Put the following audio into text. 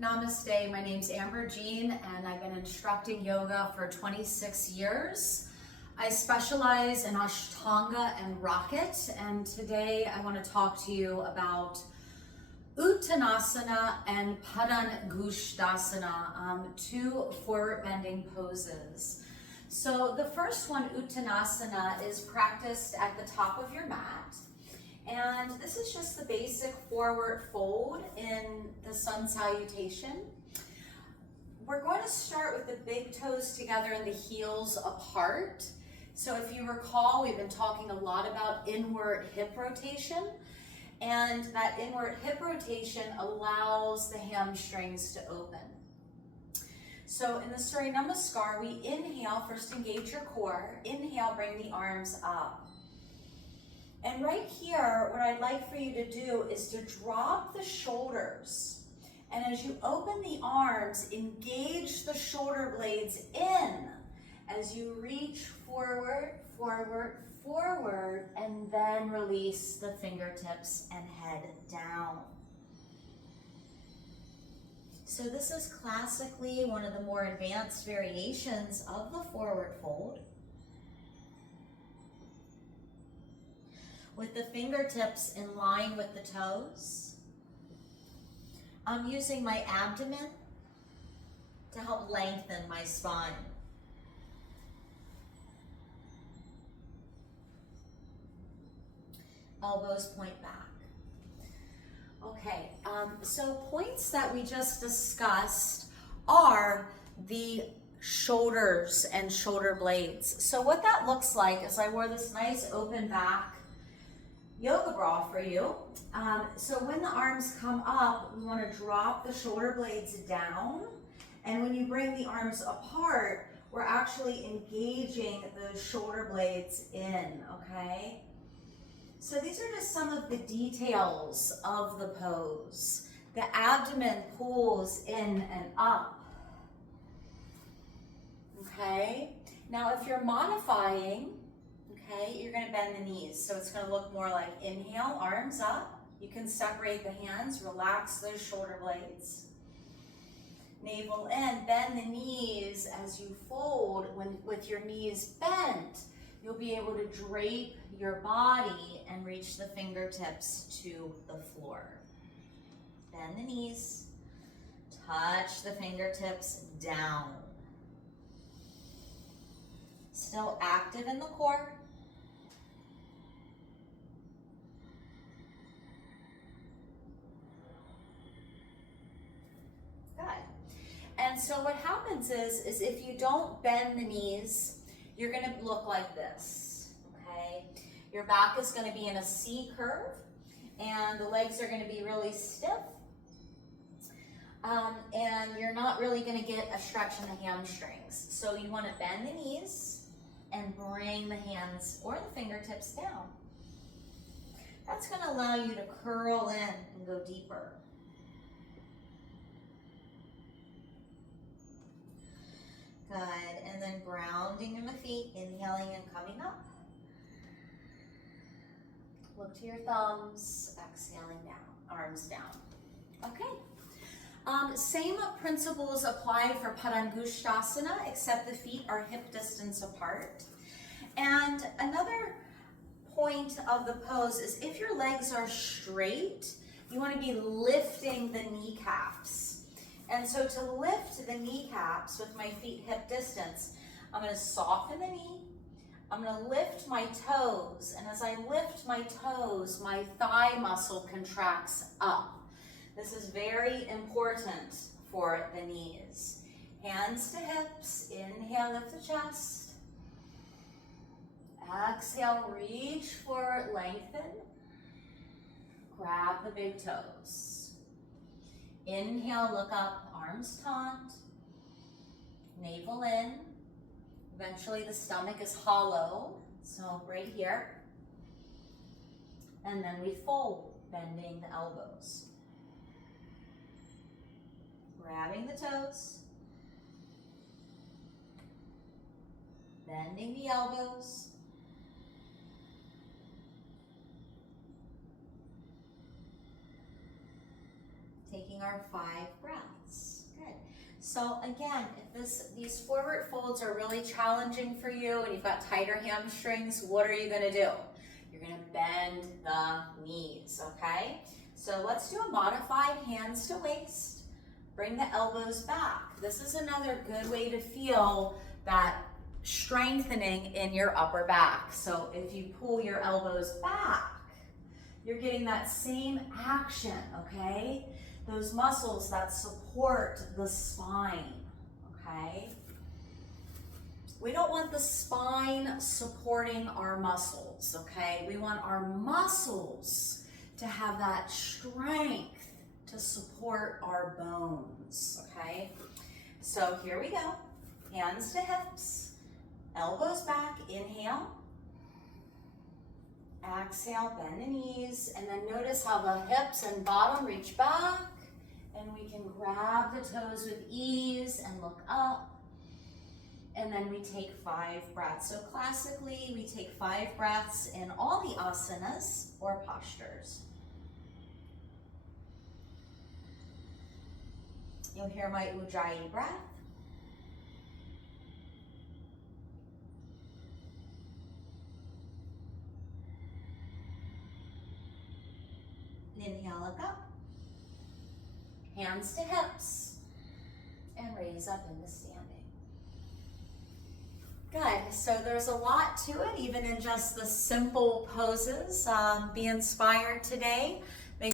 Namaste, my name's Amber Jean and I've been instructing yoga for 26 years. I specialize in Ashtanga and Rocket, and today I want to talk to you about Uttanasana and Padangusthasana, two forward bending poses. So the first one, Uttanasana, is practiced at the top of your mat. And this is just the basic forward fold in the sun salutation. We're going to start with the big toes together and the heels apart. So if you recall, we've been talking a lot about inward hip rotation. And that inward hip rotation allows the hamstrings to open. So in the Surya Namaskar, we inhale, first engage your core. Inhale, bring the arms up. And right here, what I'd like for you to do is to drop the shoulders. And as you open the arms, engage the shoulder blades in as you reach forward, forward, forward, and then release the fingertips and head down. So this is classically one of the more advanced variations of the forward fold, with the fingertips in line with the toes. I'm using my abdomen to help lengthen my spine. Elbows point back. Okay, so points that we just discussed are the shoulders and shoulder blades. So what that looks like is I wore this nice open back yoga bra for you. So when the arms come up, we want to drop the shoulder blades down. And when you bring the arms apart, we're actually engaging those shoulder blades in, okay? So these are just some of the details of the pose. The abdomen pulls in and up. Okay? Now if you're modifying, okay, you're going to bend the knees. So it's going to look more like inhale, arms up. You can separate the hands, relax those shoulder blades. Navel in, bend the knees as you fold. With your knees bent, you'll be able to drape your body and reach the fingertips to the floor. Bend the knees, touch the fingertips down. Still active in the core. Good. And so what happens is if you don't bend the knees, you're going to look like this, okay? Your back is going to be in a C curve, and the legs are going to be really stiff, and you're not really going to get a stretch in the hamstrings. So you want to bend the knees and bring the hands or the fingertips down. That's going to allow you to curl in and go deeper. Good, and then grounding in the feet, inhaling and coming up. Look to your thumbs, exhaling down, arms down. Okay. Same principles apply for Padangusthasana, except the feet are hip distance apart. And another point of the pose is if your legs are straight, you want to be lifting the kneecaps. And so to lift the kneecaps with my feet hip distance, I'm going to soften the knee. I'm going to lift my toes. And as I lift my toes, my thigh muscle contracts up. This is very important for the knees. Hands to hips. Inhale, lift the chest. Exhale, reach forward, lengthen. Grab the big toes. Inhale, look up, arms taunt. Navel in. Eventually the stomach is hollow, so right here. And then we fold, bending the elbows. Grabbing the toes. Bending the elbows. Taking taking our 5 breaths. Good. So again, if these forward folds are really challenging for you and you've got tighter hamstrings, what are you gonna do? You're gonna bend the knees, okay? So let's do a modified hands to waist. Bring the elbows back. This is another good way to feel that strengthening in your upper back. So if you pull your elbows back, you're getting that same action, okay? Those muscles that support the spine, okay? We don't want the spine supporting our muscles, okay? We want our muscles to have that strength to support our bones, okay? So here we go. Hands to hips, elbows back, inhale. Exhale, bend the knees, and then notice how the hips and bottom reach back, and we can grab the toes with ease and look up, and then we take 5 breaths. So classically, we take 5 breaths in all the asanas or postures. You'll hear my Ujjayi breath. Inhale, look up. Hands to hips. And raise up into standing. Good. So there's a lot to it, even in just the simple poses. Be inspired today